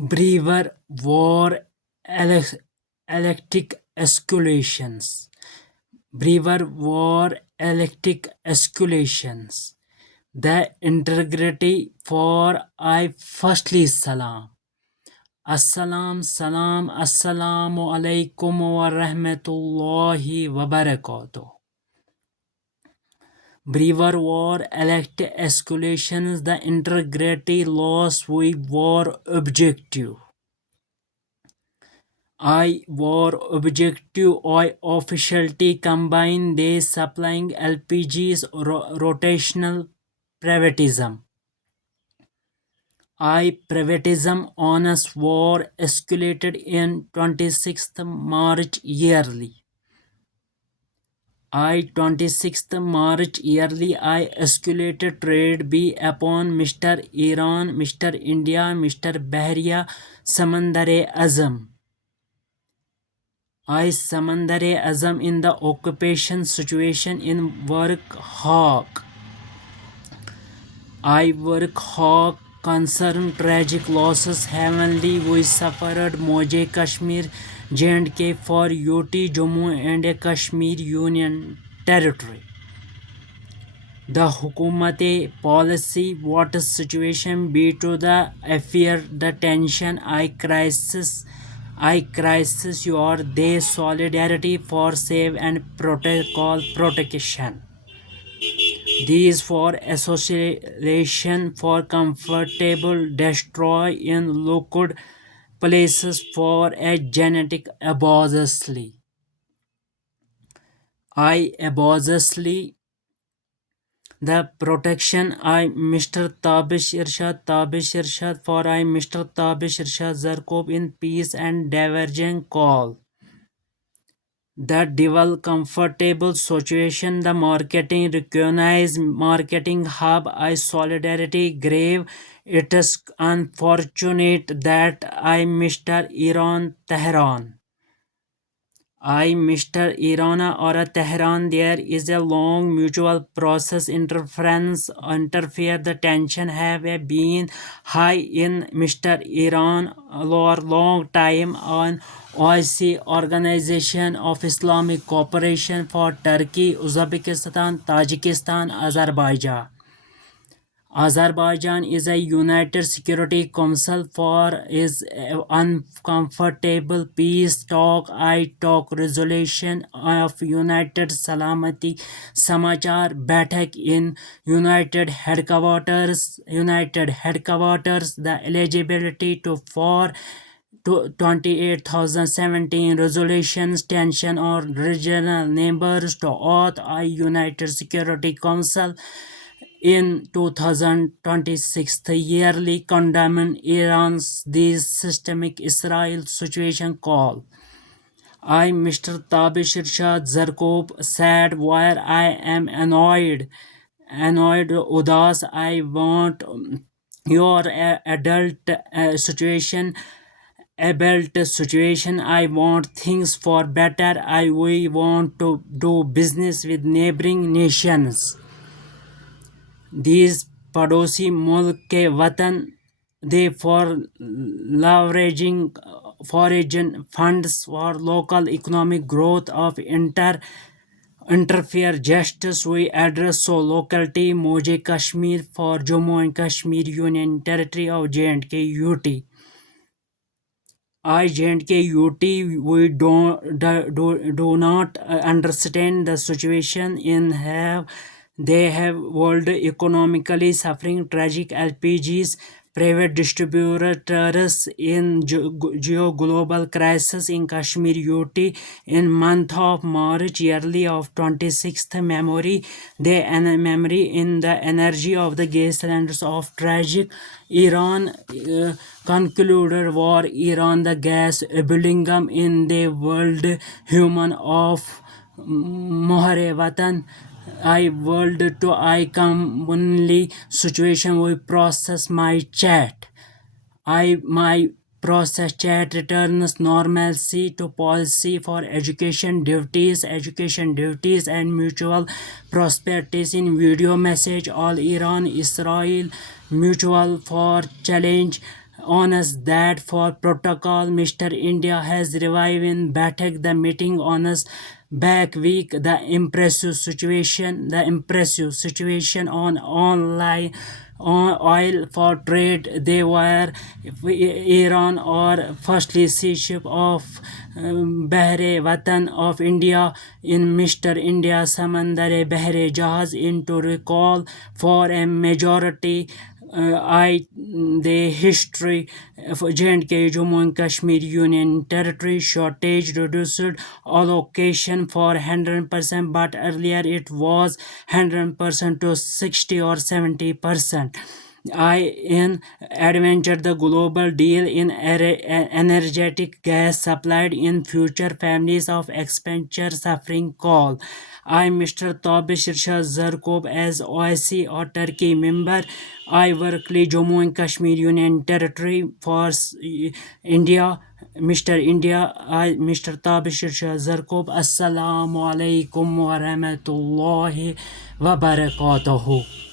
Brewer War Electric Escalations. Brewer War Electric Escalations. The integrity for I firstly salam. Assalam salam assalamu alaikum wa rahmatullahi wa barakatuh. Brewer War Electric Escalations. The integrity loss we war objective. I war objective I officiality combine they supplying LPGs rotational privatism. I privatism honest war escalated in 26th March yearly. I 26th March yearly I escalated trade be upon Mr. Iran, Mr. India, Mr. Bahria, Samandare Azam. I Samandare Azam in the occupation situation in work hawk. I work hawk concern tragic losses heavenly we suffered Moje Kashmir J&K for UT Jammu and Kashmir Union Territory. The Hukumate policy what situation be to the affair the tension I crisis your they solidarity for save and protocol protection. These for association for comfortable destroy in looked places for a genetic abuselessly. I abuselessly the protection I Mr. Tabish Irshad for I Mr. Tabish Irshad Zarkov in peace and divergent call. The dual comfortable situation the marketing recognized marketing hub I solidarity grave. It is unfortunate that I Mr. Iran Tehran. I Mr. Iran or Tehran there is a long mutual process interference interfere the tension have been high in Mr. Iran for long time on OIC Organization of Islamic Cooperation for Turkey, Uzbekistan, Tajikistan, Azerbaijan. Azerbaijan is a United Security Council for is uncomfortable peace talk I talk resolution of United Salamati Samachar Batak in United Headquarters the eligibility to for 28,017 resolutions tension on regional neighbors to auth I United Security Council in 2026 yearly condemn Iran's this systemic Israel situation call. I Mr. Tabish Irshad Zarkov said where I am annoyed udas I want your adult situation I want things for better we want to do business with neighboring nations. These पड़ोसी मुल्क के वतन they for leveraging foreign funds for local economic growth of interfere justice we address so locality Moje Kashmir for Jammu and Kashmir Union Territory of J&K UT. I J&K UT we do not understand the situation in have they have world economically suffering tragic LPGs private distributors in geo-global crisis in Kashmir UT in month of March yearly of 26th memory in the energy of the gas cylinders of tragic Iran concluded war Iran the gas Bellingham in the world human of Mohare Watan I world to I commonly situation we process my chat. My process chat returns normalcy to policy for education duties and mutual prosperity in video message all Iran Israel mutual for challenge on us that for protocol Mr. India has revived in Batak the meeting on us back week the impressive situation on online on oil for trade. They were Iran or firstly ship of Bahre Watan of India in Mr. India Samandare Bahre Jahaz into recall for a majority the history of J&K Jammu and Kashmir Union Territory shortage reduced allocation for 100%, but earlier it was 100% to 60 or 70%. I in adventure the global deal in energetic gas supplied in future families of expenditure suffering call. I Mr. Tabish Shah Zarkob as OIC or Turkey member. I workly Jammu and Kashmir Union Territory for India. Mr. India, I Mr. Tabish Shah Zarkob. Assalamu alaikum wa rahmatullahi wa barakatuhu.